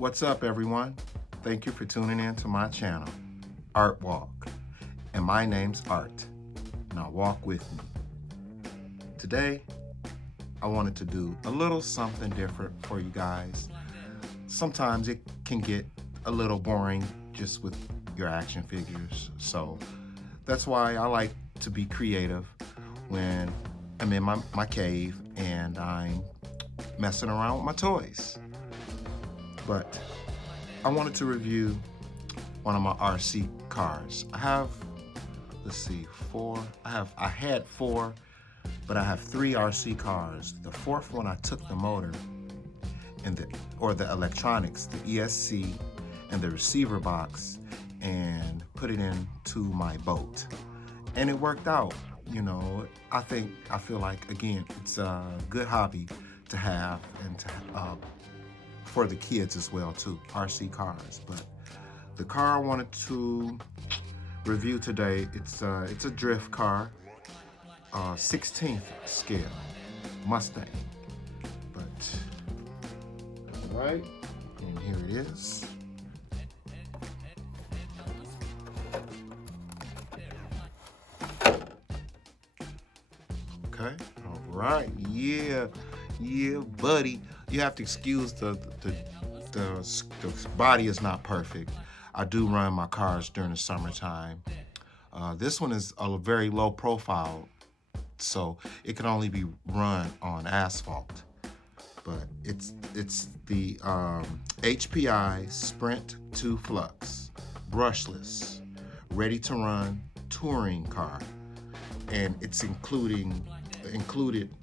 What's up, everyone? Thank you for tuning in to my channel, Art Walk. And my name's Art. Now walk with me. Today, I wanted to do a little something different for you guys. Sometimes it can get a little boring just with your action figures. So that's why I like to be creative when I'm in my cave and I'm messing around with my toys. But I wanted to review one of my RC cars. I have, let's see, I had four, but I have 3 RC cars. The 4th one, I took the motor and the electronics, the ESC and the receiver box, and put it into my boat. And it worked out. You know, I feel like, again, it's a good hobby to have and to for the kids as well too, RC cars. But the car I wanted to review today, it's a drift car, 16th scale Mustang. But all right, and here it is. Okay, all right, yeah, buddy. You have to excuse the body is not perfect. I do run my cars during the summertime. This one is a very low profile, so it can only be run on asphalt. But it's the HPI Sprint 2 Flux, brushless, ready to run touring car, and it's included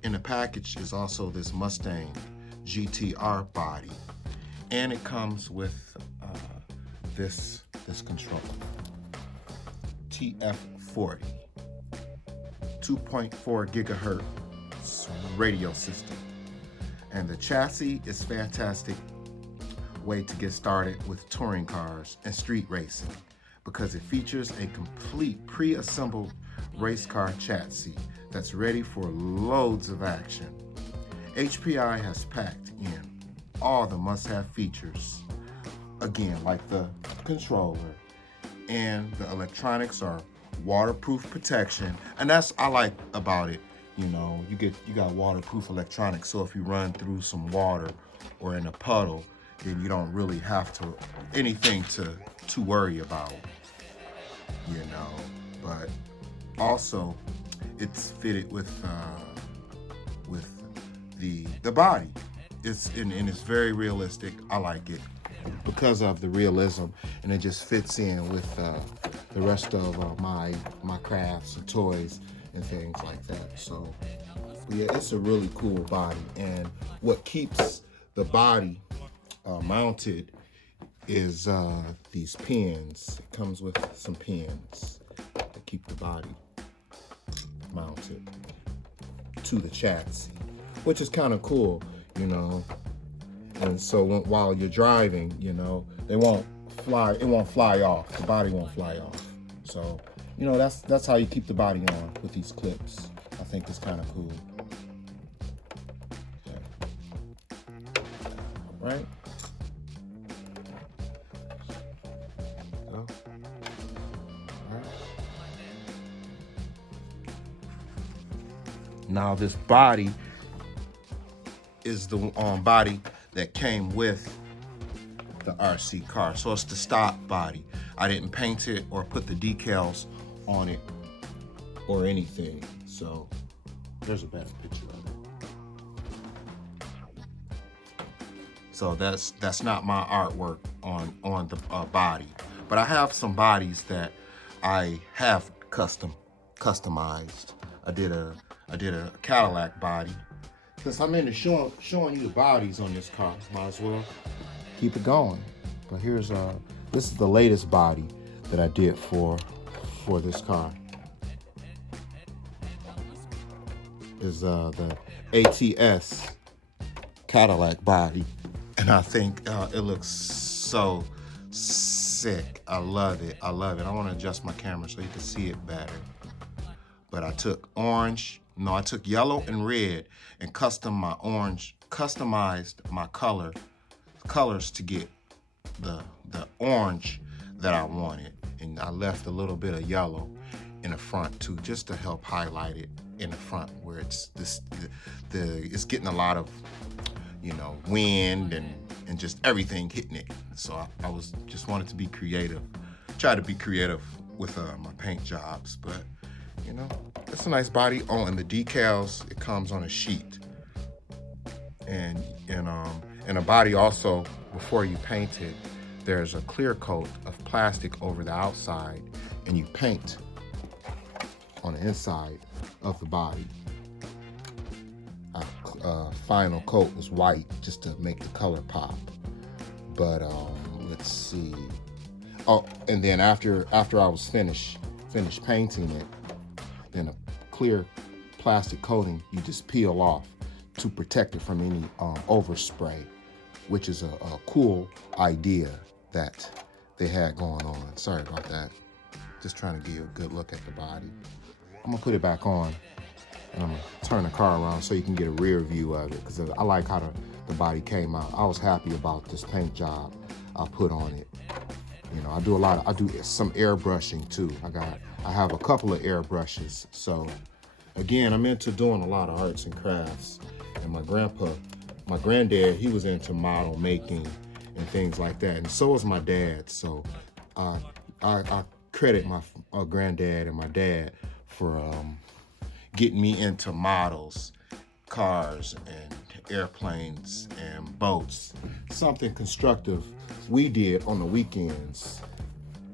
in the package is also this Mustang GTR body, and it comes with this controller, TF40, 2.4 gigahertz radio system, and the chassis is fantastic way to get started with touring cars and street racing because it features a complete pre-assembled race car chassis that's ready for loads of action. HPI has packed in all the must-have features, again, like the controller, and the electronics are waterproof protection, and that's I like about it. You know, you got waterproof electronics, so if you run through some water or in a puddle, then you don't really have anything to worry about, you know. But also, it's fitted with the body. It's very realistic. I like it because of the realism, and it just fits in with the rest of my crafts and toys and things like that. So yeah, it's a really cool body, and what keeps the body mounted is these pins. It comes with some pins to keep the body mounted to the chassis, which is kind of cool, you know. And so while you're driving, you know, it won't fly off. The body won't fly off. So, you know, that's how you keep the body on with these clips. I think it's kind of cool. Okay. All right. Go. All right. Now this body is the body that came with the RC car. So it's the stock body. I didn't paint it or put the decals on it or anything. So there's a better picture of it. So that's not my artwork on the body. But I have some bodies that I have customized. I did a Cadillac body. Since I'm into showing you the bodies on this car, might as well keep it going. But here's this is the latest body that I did for this car. Is the ATS Cadillac body, and I think it looks so sick. I love it. I want to adjust my camera so you can see it better. But I took yellow and red and customized my colors to get the orange that I wanted, and I left a little bit of yellow in the front too, just to help highlight it in the front where it's it's getting a lot of, you know, wind and just everything hitting it. So I was just wanted to be creative, try to be creative with my paint jobs. But you know, it's a nice body. Oh, and the decals, it comes on a sheet, and the body also, before you paint it, there's a clear coat of plastic over the outside, and you paint on the inside of the body. Final coat was white just to make the color pop. But let's see. Oh, and then after I was finished painting it, then a clear plastic coating you just peel off to protect it from any overspray, which is a cool idea that they had going on. Sorry about that. Just trying to give you a good look at the body. I'm gonna put it back on, and I'm gonna turn the car around so you can get a rear view of it, because I like how the body came out. I was happy about this paint job I put on it. You know, I do some airbrushing too. I have a couple of airbrushes. So again, I'm into doing a lot of arts and crafts. And my granddad, he was into model making and things like that. And so was my dad. So I credit my granddad and my dad for getting me into models, cars and airplanes and boats. Something constructive we did on the weekends.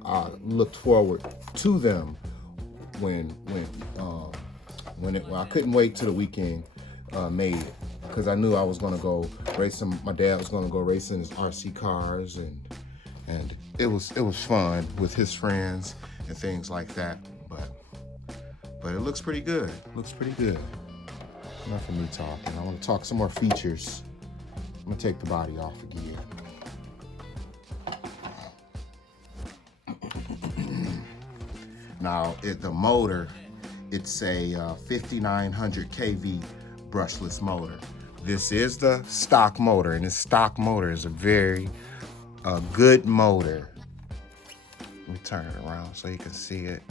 I looked forward to them when I couldn't wait till the weekend made it, because I knew I was gonna go racing. My dad was gonna go racing his RC cars, and it was fun with his friends and things like that. But it looks pretty good. Looks pretty good. Enough of me talking. I want to talk some more features. I'm gonna take the body off again. Now, the motor, it's a 5900 kV brushless motor. This is the stock motor, and this stock motor is a very good motor. Let me turn it around so you can see it.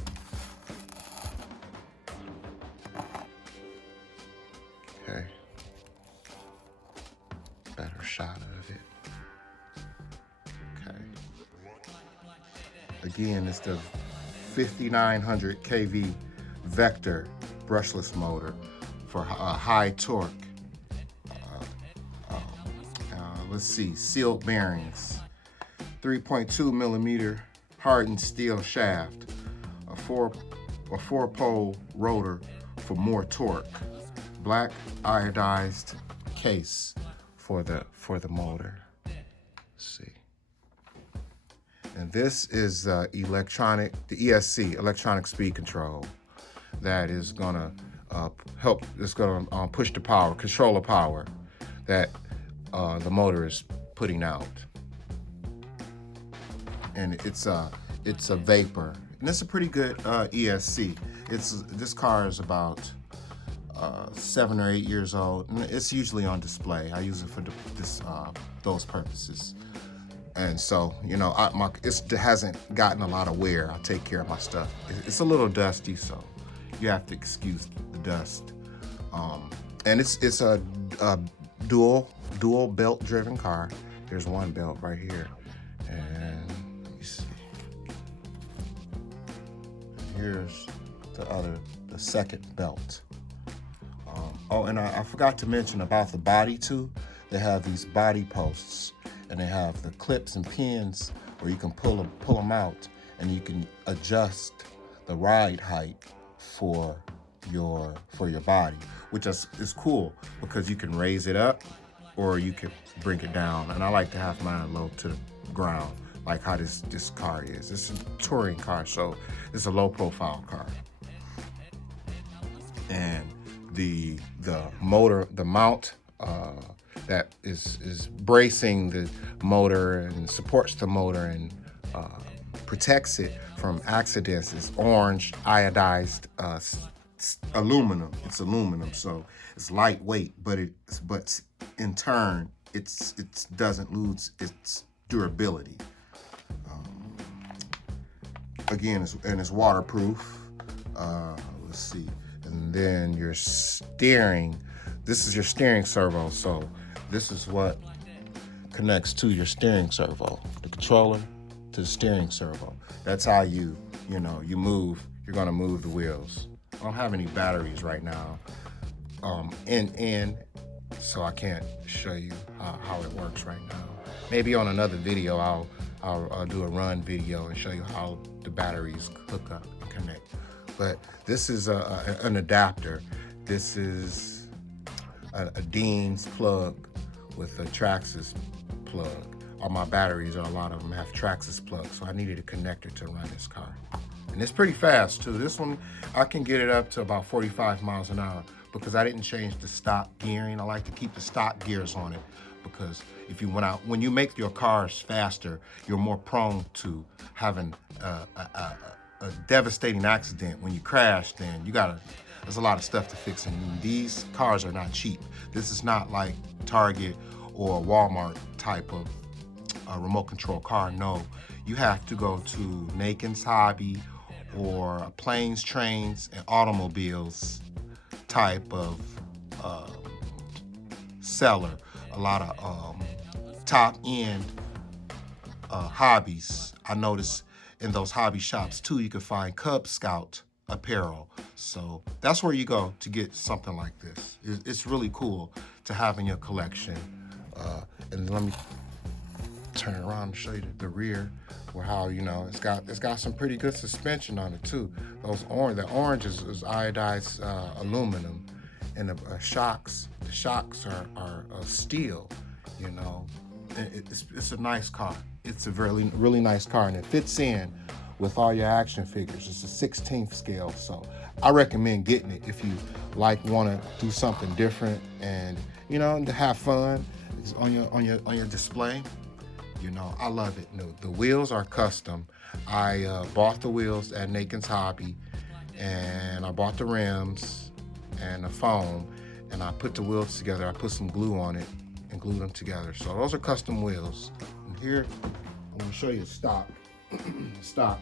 Okay. Better shot of it. Okay. Again, it's the 5900 kV vector brushless motor for high torque. Let's see, sealed bearings, 3.2 millimeter hardened steel shaft, a four pole rotor for more torque, black iodized case for the motor. Let's see. And this is the ESC, electronic speed control, that is gonna help. It's gonna push the power, control the power that the motor is putting out. And it's a vapor, and it's a pretty good ESC. This car is about 7 or 8 years old, and it's usually on display. I use it for those purposes. And so, you know, it hasn't gotten a lot of wear. I take care of my stuff. It's a little dusty, so you have to excuse the dust. And it's a dual belt driven car. There's one belt right here, and let me see. Here's the second belt. Oh, and I forgot to mention about the body too. They have these body posts, and they have the clips and pins where you can pull them out, and you can adjust the ride height for your body, which is cool, because you can raise it up or you can bring it down. And I like to have mine low to the ground, like how this car is. It's a touring car, so it's a low profile car. And the motor, the mount that is bracing the motor and supports the motor and protects it from accidents, is orange iodized aluminum. It's aluminum, so it's lightweight, but in turn it doesn't lose its durability. Again, it's waterproof. Let's see. And then your steering, this is your steering servo. So this is what connects to your steering servo, the controller to the steering servo. That's how you move. You're gonna move the wheels. I don't have any batteries right now in, so I can't show you how it works right now. Maybe on another video, I'll do a run video and show you how the batteries hook up and connect. But this is an adapter. This is a Dean's plug with a Traxxas plug. All my batteries, a lot of them have Traxxas plugs, so I needed a connector to run this car. And it's pretty fast too. This one, I can get it up to about 45 miles an hour because I didn't change the stock gearing. I like to keep the stock gears on it because when you make your cars faster, you're more prone to having a devastating accident. When you crash, then there's a lot of stuff to fix, and these cars are not cheap. This is not like Target or Walmart type of remote control car. No, you have to go to Nakin's Hobby or Planes, Trains, and Automobiles type of seller. A lot of top-end hobbies. I noticed in those hobby shops too, you can find Cub Scout apparel. So that's where you go to get something like this. It's really cool to have in your collection. And let me turn around and show you the rear, where how it's got some pretty good suspension on it too. The orange is iodized aluminum, and the shocks are steel. It's a nice car. It's a really nice car, and it fits in with all your action figures. It's a 16th scale, so I recommend getting it if you want to do something different and to have fun. It's on your display. I love it. The wheels are custom. I bought the wheels at Nakin's Hobby, and I bought the rims and the foam, and I put the wheels together. I put some glue on it and glued them together. So those are custom wheels. And here, I'm gonna show you stock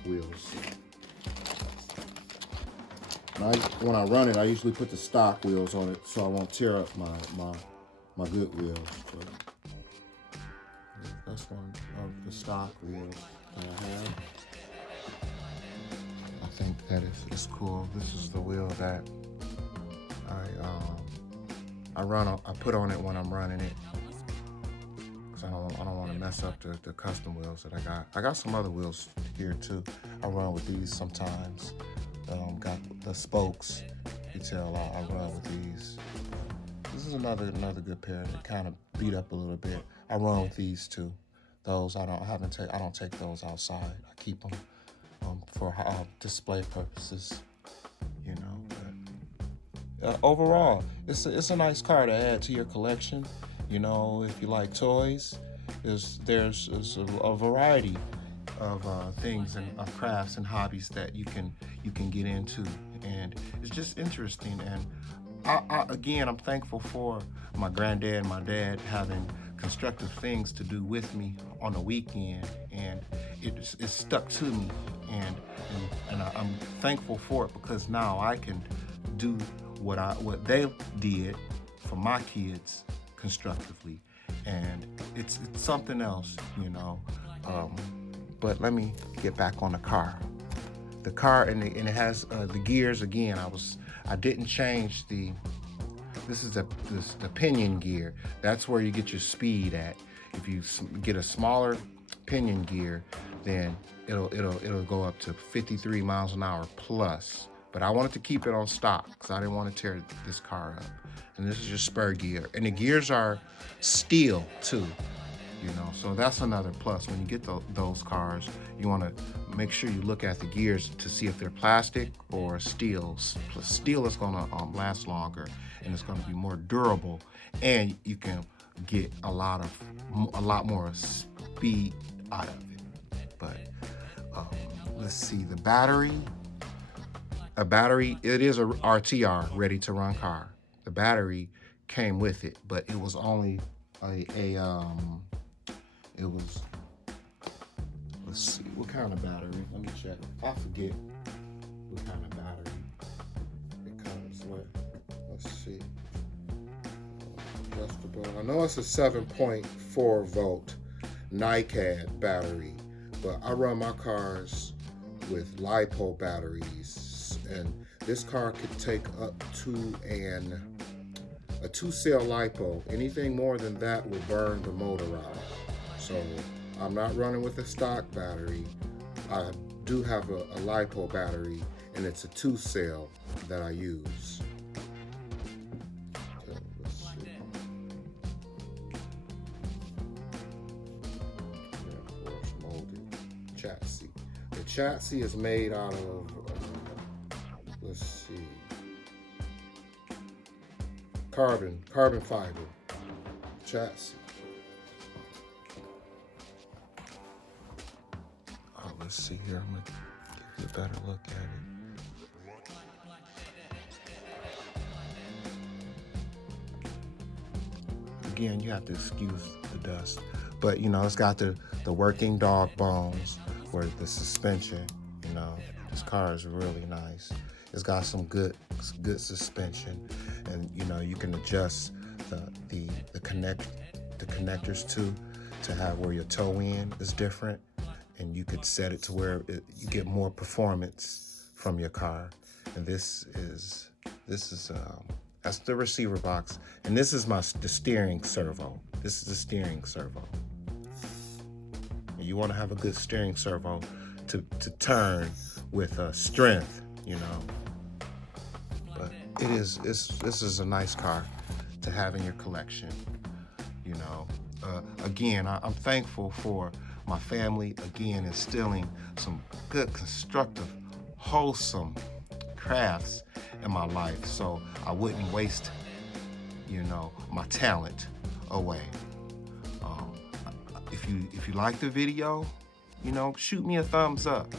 wheels. When I run it, I usually put the stock wheels on it so I won't tear up my good wheels. But that's one of the stock wheels that I have. I think that is cool. This is the wheel that I put on it when I'm running it, because I don't want to mess up the custom wheels that I got. I got some other wheels here too. I run with these sometimes. Got the spokes. You tell I run with these. This is another good pair that kind of beat up a little bit. I run with these too. Those I don't take those outside. I keep them for display purposes. But overall, it's a nice car to add to your collection. If you like toys, there's a variety of things and crafts and hobbies that you can get into, and it's just interesting. And I'm thankful for my granddad and my dad having constructive things to do with me on the weekend, and it's stuck to me, and I'm thankful for it, because now I can do what they did for my kids constructively, and it's something else, But let me get back on the car. The car, and it has the gears again. I didn't change this is the Pinion Gear. That's where you get your speed at. If you get a smaller Pinion Gear, then it'll go up to 53 miles an hour plus. But I wanted to keep it on stock because I didn't want to tear this car up. And this is your spur gear, and the gears are steel too. So that's another plus. When you get those cars, you want to make sure you look at the gears to see if they're plastic or steel. Steel is going to last longer, and it's going to be more durable, and you can get a lot more speed out of it. But let's see, the battery. It is a RTR, ready to run car. The battery came with it, but it was only it was Let's see, what kind of battery? Let me check. I forget what kind of battery it comes with. Let's see. Adjustable. I know it's a 7.4 volt NiCad battery, but I run my cars with Lipo batteries, and this car could take up to a 2-cell Lipo. Anything more than that will burn the motor out. So I'm not running with a stock battery. I do have a Lipo battery, and it's a 2-cell that I use. Okay, let's see. Yeah, of course, molded chassis. The chassis is made out of, let's see, carbon fiber chassis. Oh, let's see here. I'm gonna give you a better look at it. Again, you have to excuse the dust, but you know, it's got the working dog bones for the suspension. You know, this car is really nice. It's got some good suspension, and you know, you can adjust the connectors to have where your toe in is different, and you could set it to where you get more performance from your car. And this is that's the receiver box, and this is the steering servo. This is the steering servo. And you want to have a good steering servo to turn with strength, you know. But this is a nice car to have in your collection, you know. Again, I'm thankful for my family, again, instilling some good, constructive, wholesome crafts in my life, so I wouldn't waste, you know, my talent away. If you like the video, you know, shoot me a thumbs up,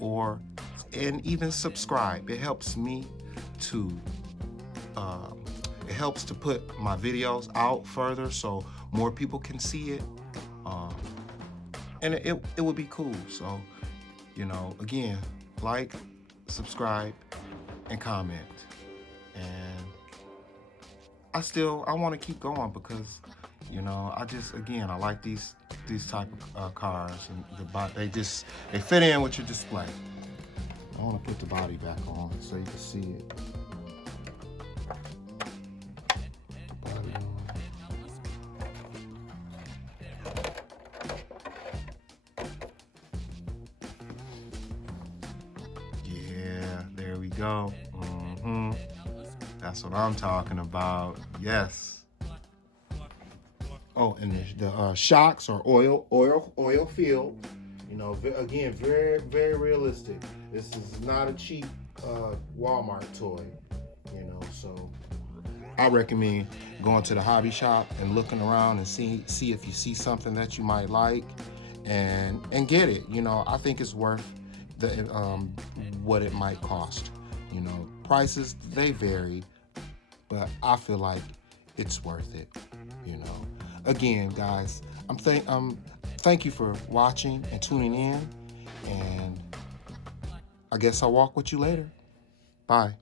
and even subscribe. It helps me to put my videos out further so more people can see it, and it would be cool. So, you know, again, like, subscribe, and comment. And I want to keep going because, you know, I like these type of cars, and they fit in with your display. I want to put the body back on so you can see it. Body on. Yeah, there we go. That's what I'm talking about. Yes. Oh, and the shocks are oil filled. You know, again, very, very realistic. This is not a cheap Walmart toy, you know. So I recommend going to the hobby shop and looking around and see if you see something that you might like, and get it. You know, I think it's worth what it might cost. You know, prices, they vary, but I feel like it's worth it. You know, again, guys, thank you for watching and tuning in, and I guess I'll walk with you later. Bye.